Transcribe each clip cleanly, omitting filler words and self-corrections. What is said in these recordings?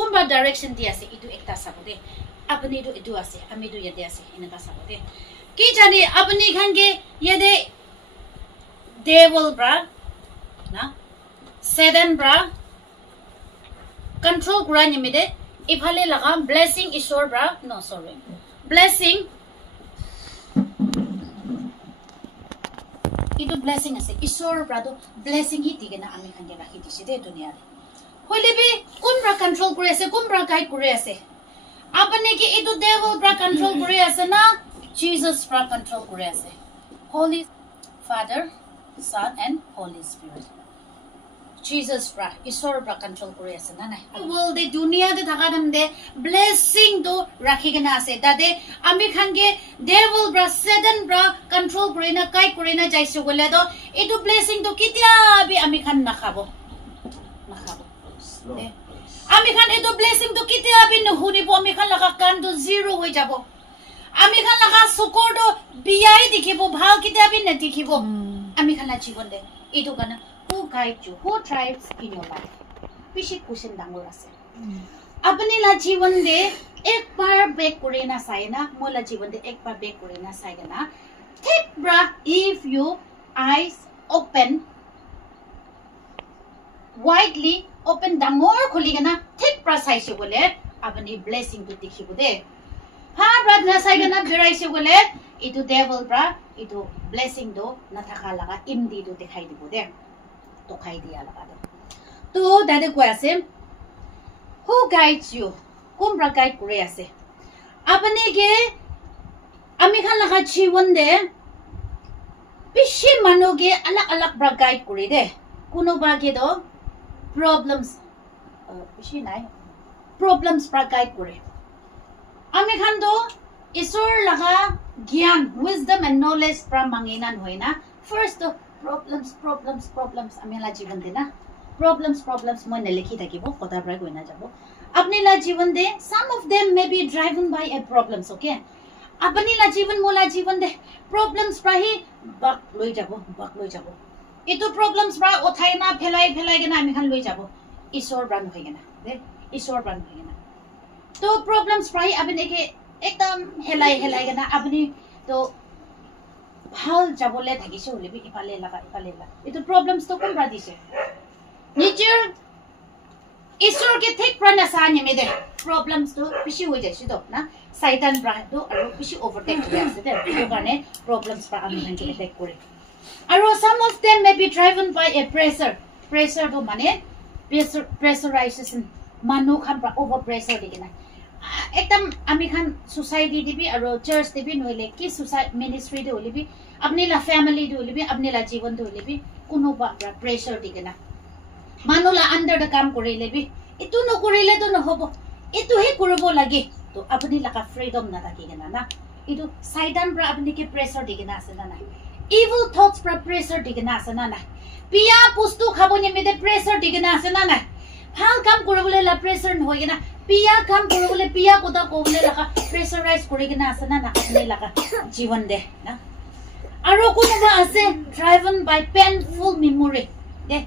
kumba direction di ase itu ekta sabode apni itu ase ami itu yade ase enaka sabode ki jani apni khange yade devil bra na Satan bra control kura nimide ifale laga blessing ishor bra no sorry blessing itu blessing ase ishor bra do blessing hi tigena ami khange rakhi dise de dunia re hoile bi kumbra control kure ase kumbra guide kure ase apne ki itu devil bra control kure ase na Jesus bra control kure ase Holy Father Son and Holy Spirit Jesus bra ishor bra control kure ase na nai world de dunia de thaka dam de blessing do rakhi gena ase dade ami khange devil bra Satan bra control kure na kai kure na jaisu gole do itu blessing do kitia bi ami khan na khabo ami khan itu blessing to kitia bi no huni bo ami khan laka kan do zero hoi jabo ami khan laka sukor do biai dikhibo bhal kitia bi na dikhibo ami khan la jibon de itu kana who guide you who thrives in your life pishi question dangor ase apni la jibon de ek bar back kore na sai na mola jibon de ek bar back kore na sai na take bra if you eyes open widely open dangor khuli gana thik prasai se bole apni blessing to dikhibo de ha brad na sai gana berai se bole itu devil bra itu blessing do na thaka laga imdi do dekhai dibo de to khai dia laga de to dade ko ase who guides you kumbra guide kure ase apni ge ami khan laga jiwon de bishi manoge alak alak bra guide kure de kuno ba ge do problems bishi nai problems pra guide kore ami khan do isor laga gyan wisdom and knowledge pra manginan hoina first do problems ami la jiban de na problems moi na likhi thakibo kota pra goina jabo apni la jiban de some of them may be driven by a problems okay apni la jiban mola jiban de problems pra hi bak loi jabo itu problems bra othaina phelai gena ami khan loi jabo ishor bra no hoigena de ishor bra no hoigena to problems bra abine ke ekdam helai gena abini to bhal jabole thagise hole bi ipale la itu problems to kon bra dise nature ishor ke thik prana sa nyame de problems to bishi hoi jaise to na satan bra to aro bishi overtake kore ase de to karone problems bra ami khan ke attack kore Aro some of them may be driven by a pressure do mane pressurization manu khan over pressure digena ekdam ami khan society dibi aro church dibi noile ki society ministry de holibi apni la family de holibi apni la jiban de holibi kuno ba pressure digena manu la under the kam korile bi itu no korile to no hobo itu he korobo lage to apni la ka freedom na takigena na itu satan bra apni ke pressure digena ase na nai evil thoughts pra pressure digena asana na pia pustu khabo nyemede pressure digena asana na hal kam korobole la pressure hoigena pia kam korobole pia koda kobole la pressurize korigena asana na apne la jiban de na aro kuno ba ase driven by painful memory de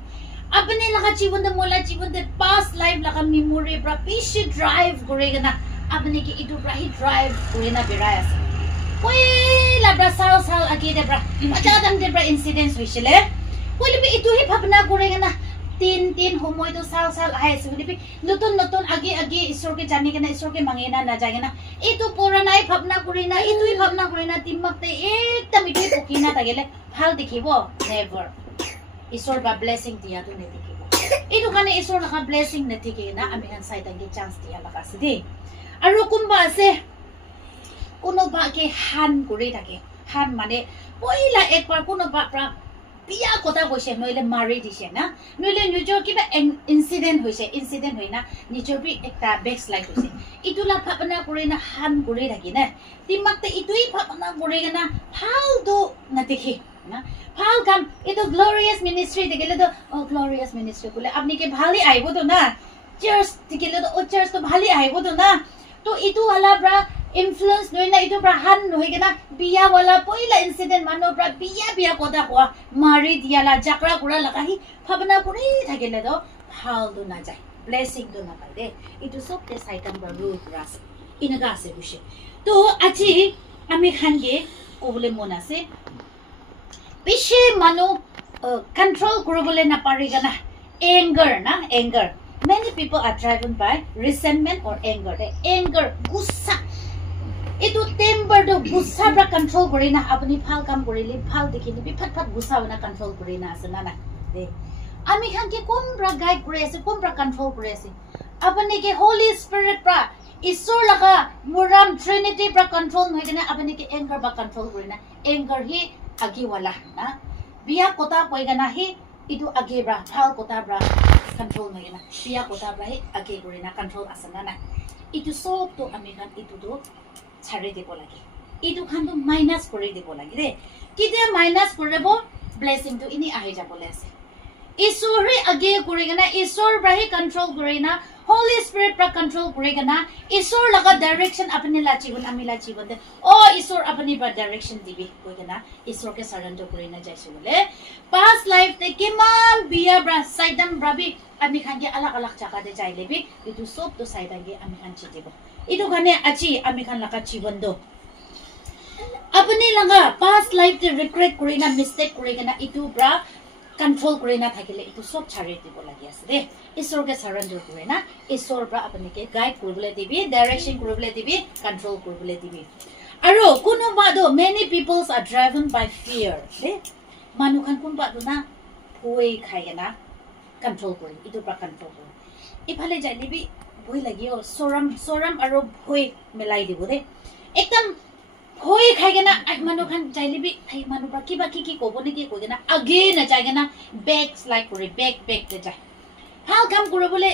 apne la jiban de mola jiban de past life la memory pra pishi drive korigena apne ki itu pra hi drive korina berai ase Wala bra sal agi de bra acha dam de bra incidents hoisile wala bi itu hi bhabna korega na tin homoy to sal hai se wala bi notun agi isor ke jani gena isor ke mangena na jagena itu puranai bhabna korina itu hi bhabna korina timmak te ekdam itu pokina tagele bhal dikhibo never isor ba blessing dia to ne dikhibo itu kane isor la blessing ne dikena ami han sai tangi chance dia la kasidi aru kumba ase kuno ba ke han kuri thake han mane poila ekbar kuno ba pra pia kota goise noile mari dise na noile nujor kiba incident hoina nijor bi ekta backslide hoise itula phapna kurina han kuri thaki na timakte itui phapna kurina hal do na dekhi na hal kam itu glorious ministry dekile to glorious ministry kule apni ke bhali aibo to na church dekile to church to bhali aibo to na to itu wala bra influence noina itu bra han hoigena biya wala poila incident mano bra biya koda mari diala jakra kura lagahi bhabna kuri thakile to hal do na jai blessing do na paide itu sob te saitan ba root ras inaga ase bushe to aji ami khan ge kobole mon ase bishi manu control korobole na pariga na anger many people are driven by resentment or anger gussa itu temper do gussa bra control korina apni phal kam korile phal dekhini bi phat gussa na control korina asana na de ami khan ke kom bra guide kore ase kom bra control kore ase apni ke holy spirit bra isor laga muram trinity bra control hoigena apni ke anger ba control korina anger hi agi wala na biya kota koigena hi itu age bra phal kota bra control hoigena biya kota bra hi age korina control asana na itu sob to ami khan itu do chare debo lage itu khan to minus kore debo lage de kite minus korebo blessing to ini ahi jabole ase isor hi age korigena isor bra hi control korina holy spirit bra control korigena isor laga direction apni la jiban ami la jiban de o isor apni bra direction dibi koigena isor ke surrender korina jaise bole past life te keman biya bra saidam bra bi ami khan ge alag jaga de jaile bi itu sob to saidan ge ami khan chidebo itu gane achi ami khan laga jiban do apni laga past life te regret korina mistake korigena itu bra control korina thakile itu sob chare debo lagi ase de isor ke surrender korina isor bra apni ke guide koribole dibi direction koribole dibi control koribole dibi aro kuno ba do many peoples are driven by fear de manu khan kun ba do na phoi khaigena control kori itu bra control kori iphale jaile bi boi lagi o soram aro phoi melai dibo de ekdam hoi khaigena manu khan jaile bi ai manu bra ki ba ki kobone ki kogena again na jaigena back like kori back de jai how come korobole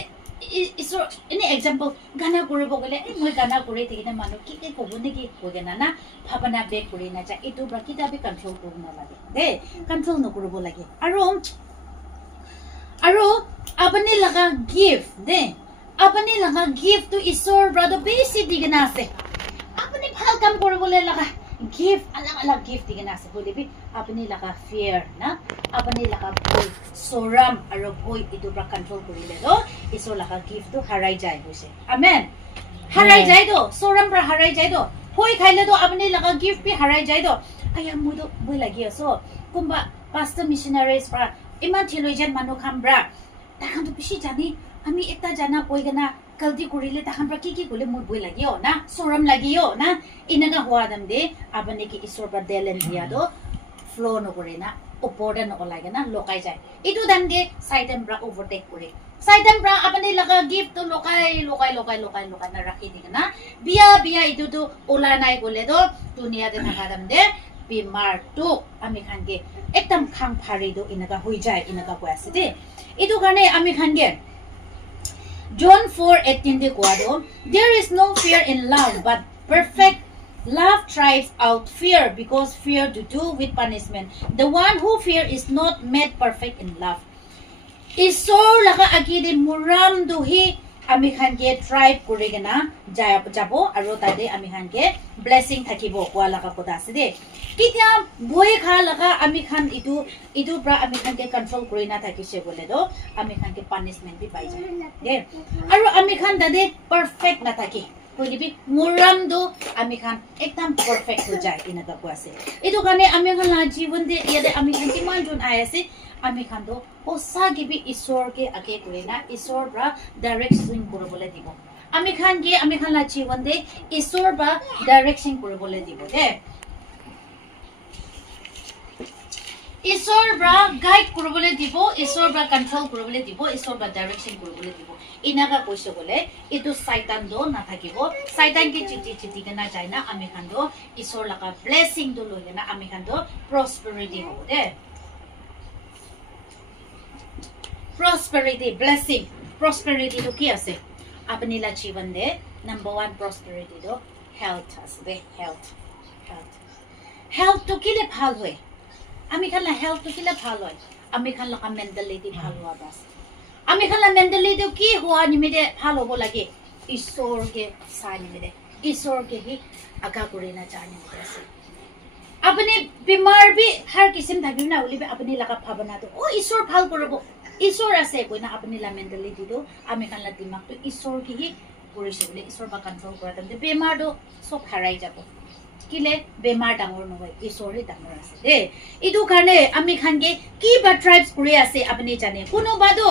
isor any example gana korobo gele moi gana kore thikina manu ki kobone ki kogena na bhabana back kori na ja itu bra kita bi control korna lage de control no korobo lage aro apni laga gift de apni laga gift to isor brother basic digna ase apni phal kam koribole laga gift alag gift digna ase bole bi apni laga fear na apni laga boy soram aro boy itu bra control korile do isor laga gift to harai jai hoise amen harai jai do soram bra harai jai do hoi khaile do apni laga gift bi harai jai do aya mudo boi lagi aso kumba pastor missionaries bra iman theologian manu khambra takhan to bishi jani ami ekta jana koigena kaldi kurile takhan bra ki gole mud boi lagi o na soram lagi o na inaga hwa dam de abane ki isor bra delen dia do flow no korena opore no lagena lokai jai itu dam de saitan bra overtake kore saitan bra abane laga gift to lokai na rakhi digena biya itu to ola nai gole do dunia de thaka dam de bimar to ami khan ge ekdam khang phari do inaga hoi jai inaga ko ase de itu kane ami khan ge John 4:18 de kwa do there is no fear in love but perfect love drives out fear because fear to do with punishment the one who fear is not made perfect in love isor laga agide muram do hi ami khan ge tribe korigena jabo aro tade ami khan ge blessing thakibo kwa laga poda ase de kitia boy kha laga ami khan itu bra ami khan ke control korina thakise bole do ami khan ke punishment bi pai jai de aro ami khan dade perfect na thaki koi bi muram do ami khan ekdam perfect ho jai inaga ko ase itu kane ami khan la jiban de yade ami khan ki man jon ayase ami khan do osa gibi isor ke age korina isor bra direction korobole dibo ami khan la jiban de isor ba direction korobole dibo de isor bra guide korobole dibo isor bra control korobole dibo isor bra direction korobole dibo inaga koise bole itu saitan do na thakibo saitan ke chiti kana jaina ami khan do isor laga blessing do loina ami khan do prosperity hobo de prosperity blessing prosperity to ki ase apni la jiban de number 1 prosperity do health ase de health to kile bhal hoy ami khan la health to kile bhal hoy ami khan la mentality bhal howa bas ami khan la mentality ki howa nimide bhal hobo lage isor ke sa nimide isor ke hi aga korina chani ase apni bimar bi har kisim thabi na holi be apni laga bhavana to o isor bhal korobo ঈশ্বৰ আছে কইনা আপুনি লা mentality তো আমি খান লা দিমাগ তো ঈশ্বৰ কি কৰিছে বলে ঈশ্বৰ বা কন্ট্ৰোল কৰা তেন্তে বেমাৰ তো সব হাৰাই যাব কিলে বেমাৰ ডাঙৰ নহয় ঈশ্বৰহে ডাঙৰ আছে দে ইটো কাৰণে আমি খানকে কি বা ট্ৰাইবস কৰি আছে আপুনি জানে কোনো বাদো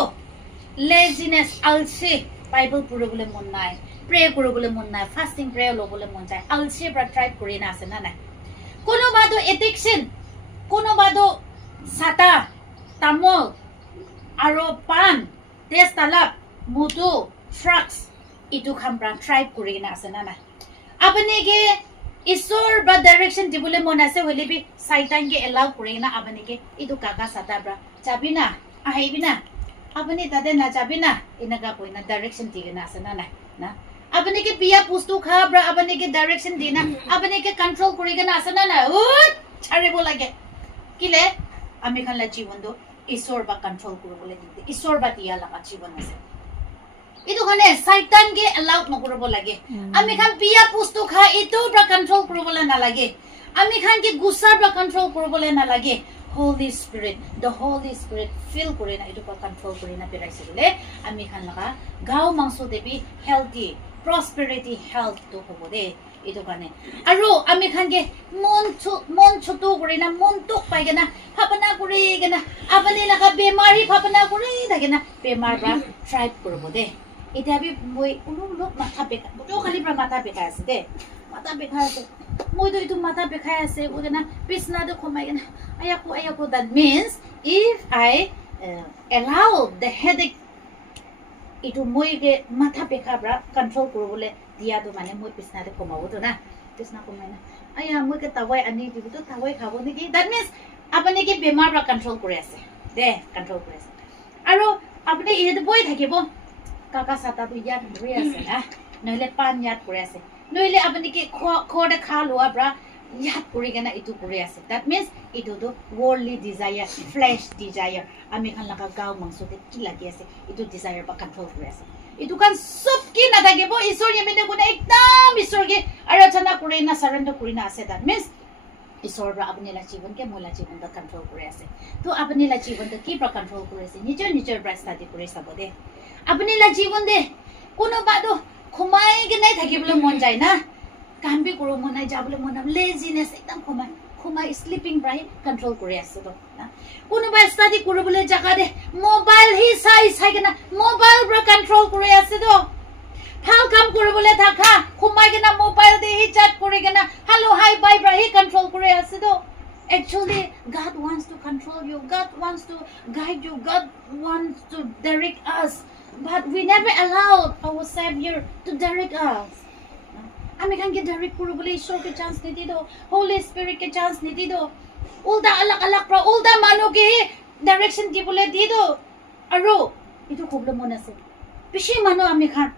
লেজিনেস আলসে বাইবেল পঢ়িবলৈ মন নাই প্ৰে কৰিবলৈ মন নাই ফাস্টিং প্ৰে লবলৈ মন যায় আলসে বা ট্ৰাইব কৰি না আছে না নাই কোনো বাদো এডিকশন কোনো বাদো সাতা তামোল আৰু পান তেজ তালাপ মুদু ড্ৰাগছ ইটো খামপ্ৰা ট্ৰাইব কৰি না আছে না নাই আপুনি কে ঈশ্বৰ বা ডাইৰেকশন দিবলৈ মন আছে হলে বি শয়তান কে এলাউ কৰি না আপুনি কে ইটো কাকা সাতা ব্ৰা যাবি না আহিবি না আপুনি তাতে না যাবি না এনেকা কই না ডাইৰেকশন দিলে না আছে না নাই না আপুনি কে বিয়া পুস্তু খা ব্ৰা আপুনি কে ডাইৰেকশন দি না আপুনি কে কন্ট্ৰোল কৰি না আছে না নাই ও ছাড়িব লাগে কিলে আমি খানলা জীৱনটো ঈশ্বৰ বা কন্ট্ৰোল কৰিবলৈ দিতে ঈশ্বৰ বা দিয়া লাগা জীৱন আছে ইটো মানে শয়তান কে এলাউ নকৰিব লাগে আমি খান বিয়া পুস্তু খা ইটো বা কন্ট্ৰোল কৰিবলৈ না লাগে আমি খান কি গুছা বা কন্ট্ৰোল কৰিবলৈ না লাগে Holy Spirit, the Holy Spirit feel kore na ito pa control kore na piraise bole ami khan laga gao mangso debi healthy prosperity health to hobo de ito kane aro ami khan ge mon chotu kore na mon tok pai gana hapana kore gana abani laga bemari hapana kore thagena bemar ba tribe korbo de ite abi moi uluk matha beka to khali pra matha beka ase de matha beka ase moi to itu matha beka ase ogena pisna do khomai gana ayako that means if I allow the headache itu moi ge matha beka bra control korobole dia to mane moi pisna de khomabo to na pisna khomai na aya moi ke tawai ani dibu to tawai khabo niki that means apani ke bemar bra control kore ase de control kore ase aro apni ehe boi thakibo kaka sata tu yat bri ase na noile pan yat kore ase noile apni ke khode kha loa bra yat kore gana itu kore ase that means itu do worldly desire flesh desire ami khan laka gaw mangso te ki lagi ase itu desire ba control kore ase itu kan sob ki na thakebo ishor yemine kone ekdam ishor ge arachana kore na surrender kore na ase that means ishor bra apni la jiban ke mola jiban da control kore ase to apni la jiban da ki bra control kore ase nijor bra study kore sabode apni la jiban de kono bado khomai ge nai thakibole mon jai na কাম B কৰো মন নাই যাবলৈ মন নাই laziness একদম খমাই sleeping ব্ৰাইন control কৰি আছে তো না কোনোবা স্টাডি কৰিবলৈ জাগা দে মোবাইল হি চাই কেনা মোবাইল ব্ৰ কন্ট্ৰোল কৰি আছে তো ভাল কাম কৰিবলৈ থাকা খমাই কেনা মোবাইল দে হি চ্যাট কৰি কেনা হেল্লো হাই বাই ব্ৰ হি কন্ট্ৰোল কৰি আছে তো actually God wants to control you God wants to guide you God wants to direct us but we never allowed our Savior to direct us আমি kan ke direct korobole ishor ke chance niti do Holy Spirit ke chance niti do ulta alak pra ulta manu ke direction dibole di do aro itu problem mon ase bishi manu ami khan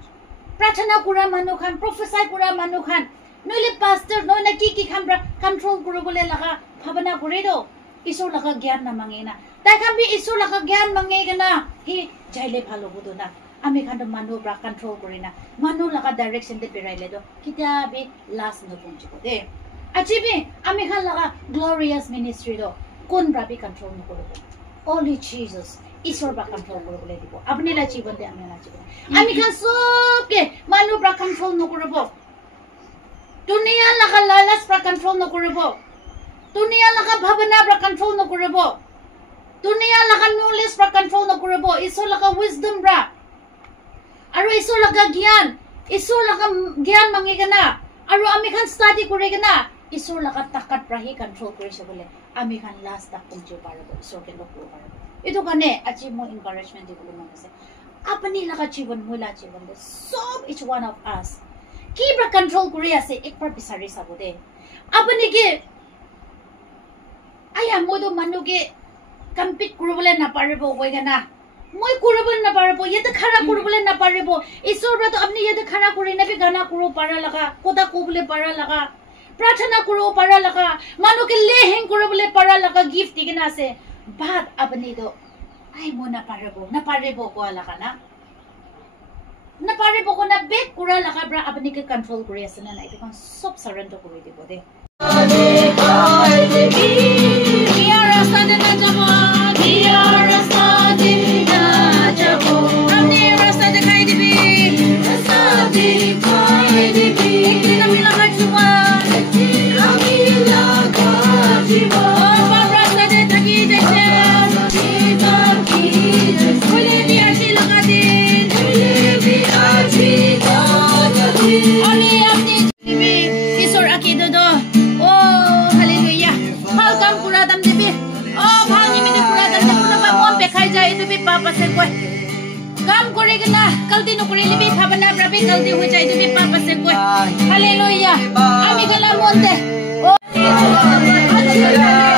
prarthana kura manu khan prophesy kura manu khan noile pastor no na ki khan pra control korobole laga bhabana kore do ishor laga gyan na mange na tai khan bi ishor laga gyan mange gana hi jaile bhalo bodo na আমি খান মানুহ bra control কৰি না মানুহ লাগা direction দে পেৰাইলে দো কিটা B লাস ন পঞ্চিব দে আজিবি আমি খান লাগা glorious ministry দো কোন ব্ৰা বি কন্ট্ৰোল ন কৰিব only Jesus ঈশ্বৰ ব্ৰা কন্ট্ৰোল কৰিবলৈ দিব আপুনি লা জীবন দে আমি লা জীবন আমি খান সবকে মানুহ ব্ৰা কন্ট্ৰোল ন কৰিব দুনিয়া লাগা লালাস ব্ৰা কন্ট্ৰোল ন কৰিব দুনিয়া লাগা ভাবনা ব্ৰা কন্ট্ৰোল ন কৰিব দুনিয়া লাগা নলেজ ব্ৰা কন্ট্ৰোল ন কৰিব ঈশ্বৰ লাগা উইজডম ব্ৰা আৰু ঈশ্বৰ লগা জ্ঞান মাঙে গনা আৰু আমি খান ষ্টাডি কৰে গনা ঈশ্বৰ লগা তাকাত ৰাহি কন্ট্ৰোল কৰিছে বলে আমি খান লাষ্ট তাক পঞ্চে পাৰব ঈশ্বৰকে লগ কৰিব পাৰব এটো কাৰণে আজি মই এনকাৰেজমেন্ট দিবলৈ মন আছে আপুনি লগা জীৱন মহিলা জীৱন দে সব ইচ ওয়ান অফ আস কি ব্ৰা কন্ট্ৰোল কৰি আছে একবাৰ বিচাৰি চাব দে আপুনি কি আয়া মইতো মানুহকে কম্পিট কৰিবলৈ নাপাৰিব হৈ গনা মই কৰবল না পারবো ইতে খাড়া করবলে না পারবো ঈশ্বর ব্রা তো আপনি ইতে খাড়া করে নেবে গানা করো পারা লাগা কথা কবলে পারা লাগা প্রার্থনা করো পারা লাগা মানুকে লে হেং করবলে পারা লাগা গিফট দিগনা আছে বাদ আপনি তো আই মো না পারবো কোয়া লাগা না পারবো কোনা বেক কুরা লাগা ব্রা আপনি কে কন্ট্রোল করে আছে না এটা কোন সব সারেন্ডার করে দিব দে We are a se koi kam kore gna kalti no kore libi phabana brabe kalti ho jai dibi papa se koi hallelujah ami gala monte oh